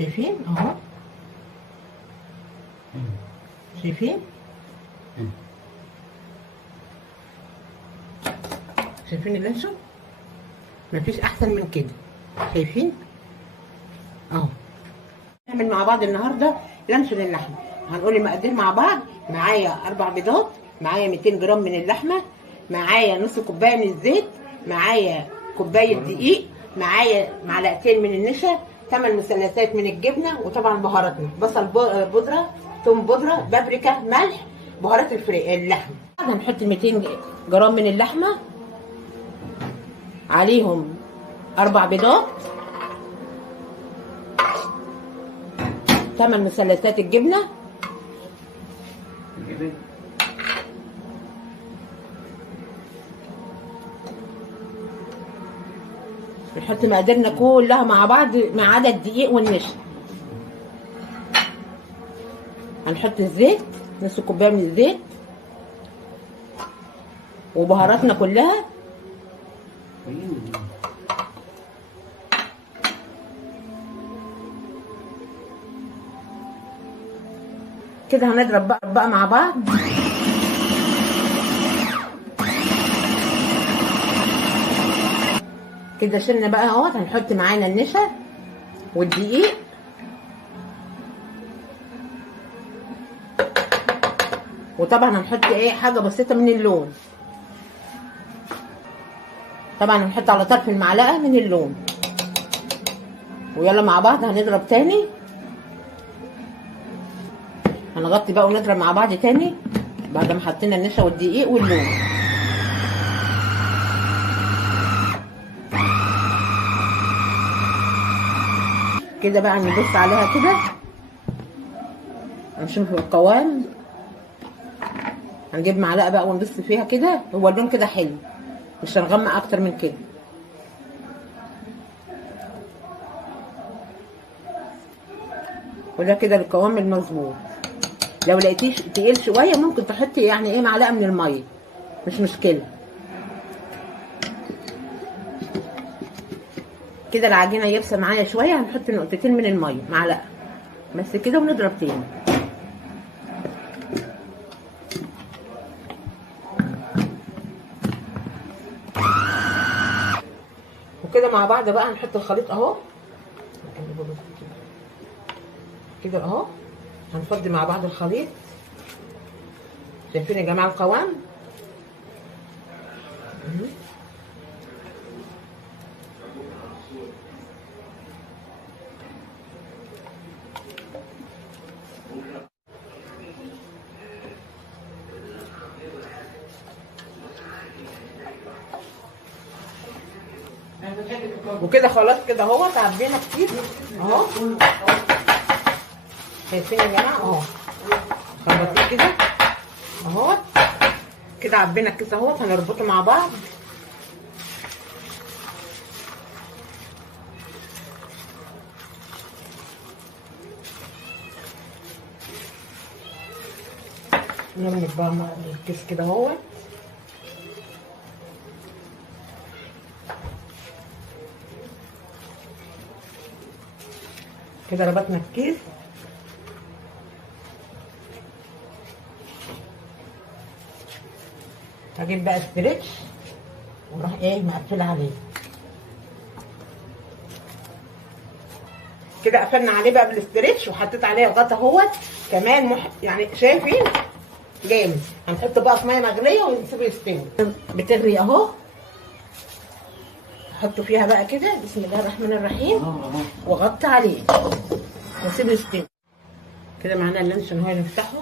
شايفين اهو، شايفين شايفين اللانشون، مفيش احسن من كده. شايفين اهو. نعمل مع بعض النهارده لانشون اللحمه. هنقول المقادير مع بعض. معايا 4 بيضات، معايا 200 جرام من اللحمه، معايا نص كوبايه من الزيت، معايا كوبايه دقيق، معايا معلقتين من النشا، 8 مثلثات من الجبنه، وطبعا بهاراتنا بصل بودره، ثوم بودره، بابريكا، ملح، بهارات اللحمه. هنحط 200 جرام من اللحمه، عليهم 4 بيضات، 8 مثلثات الجبنه، نحط مقاديرنا كلها مع بعض ما عدا الدقيق والنشا. هنحط الزيت، نص كوبايه من الزيت، وبهاراتنا كلها، كده هنضرب بقى مع بعض. كده شلنا بقى اهوت. هنحط معانا النشا والدقيق، وطبعا هنحط حاجه بسيطه من اللون. طبعا هنحط على طرف المعلقه من اللون. ويلا مع بعض هنضرب تاني. هنغطي بقى ونضرب مع بعض تاني بعد ما حطينا النشا والدقيق واللون. كده بقى نبص عليها كده نشوف القوام. هنجيب معلقه بقى ونبص فيها كده. هو اللون كده حلو، مش هنغمق اكتر من كده. وده كده القوام المظبوط. لو لقيتيه تقيل شويه ممكن تحطي يعني معلقه من الميه، مش مشكله. كده العجينه يابسه معايا شويه، هنحط نقطتين من الميه، معلقه بس كده، ونضرب تاني. وكده مع بعض بقى هنحط الخليط اهو كده اهو. هنفضي مع بعض الخليط. شايفين يا جماعه القوام؟ وكده خلاص كده اهو. عبينا كتير اهو. شايفين يا جماعه اهو؟ خلطيه كده اهو. كده عبينا الكيس اهو. هنربطه مع بعض. نربط بقى مع الكيس كده اهو. كده ربطنا الكيس. هجيب بقى استريتش وراح مقفله عليه كده. قفلنا عليه بقى بالاستريتش وحطيت عليه غطا اهوت كمان يعني شايفين جامد. هنحطه بقى في ميه مغليه ونسيبه يستوي. بتغلي اهو. احطه فيها بقى كده. بسم الله الرحمن الرحيم. واغطي عليه واسيبه يستوي. كده معانا اللانشون اهو. نفتحه.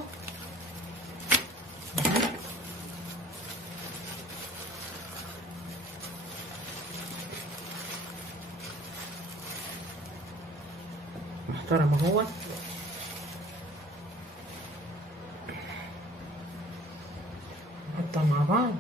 محترم اهو. نحطها مع بعض.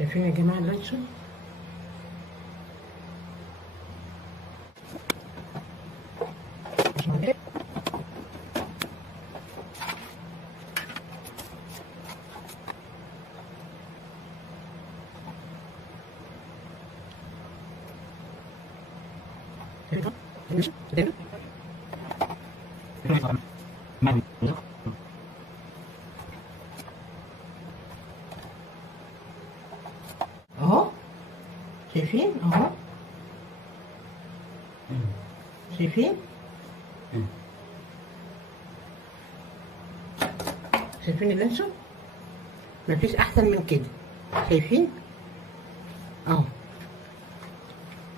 شايفين يا جماعه اللانشون؟ اهو شايفين اهو شايفين شايفين اللانشون؟ مفيش احسن من كده. شايفين اهو.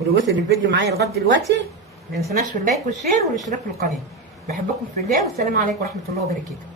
واللي وصل الفيديو معايا لغايه دلوقتي ما ينسناش في اللايك والشير والاشتراك في القناه. بحبكم في الله والسلام عليكم ورحمه الله وبركاته.